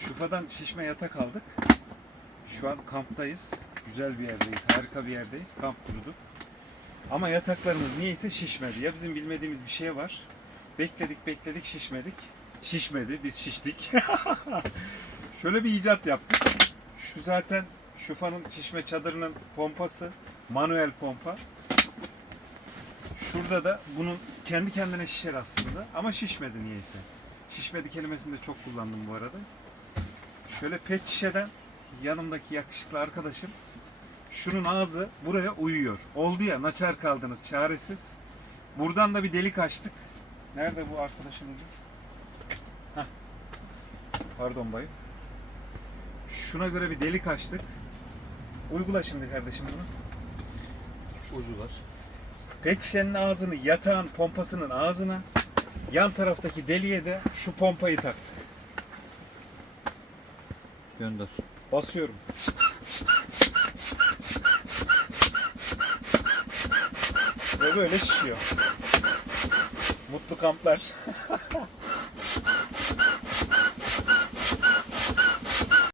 Şufa'dan şişme yatak aldık. Şu an kamptayız. Güzel bir yerdeyiz. Harika bir yerdeyiz. Kamp kurduk. Ama yataklarımız niyeyse şişmedi. Ya bizim bilmediğimiz bir şey var. Bekledik bekledik şişmedik. Şişmedi. Biz şiştik. Şöyle bir icat yaptık. Şu zaten Şufa'nın şişme çadırının pompası. Manuel pompa. Şurada da bunun kendi kendine şişer aslında ama şişmedi niyeyse. Şişmedi kelimesini de çok kullandım bu arada. Şöyle pet şişeden yanımdaki yakışıklı arkadaşım şunun ağzı buraya uyuyor. Oldu ya naçar kaldınız çaresiz. Buradan da bir delik açtık. Nerede bu arkadaşın ucu? Hah. Pardon bayım. Şuna göre bir delik açtık. Uygula şimdi kardeşim bunu. Ucular. Pet şişenin ağzını yatağın pompasının ağzına yan taraftaki deliğe de şu pompayı taktık. Gönder. Basıyorum. Ve böyle şişiyor. Mutlu kamplar.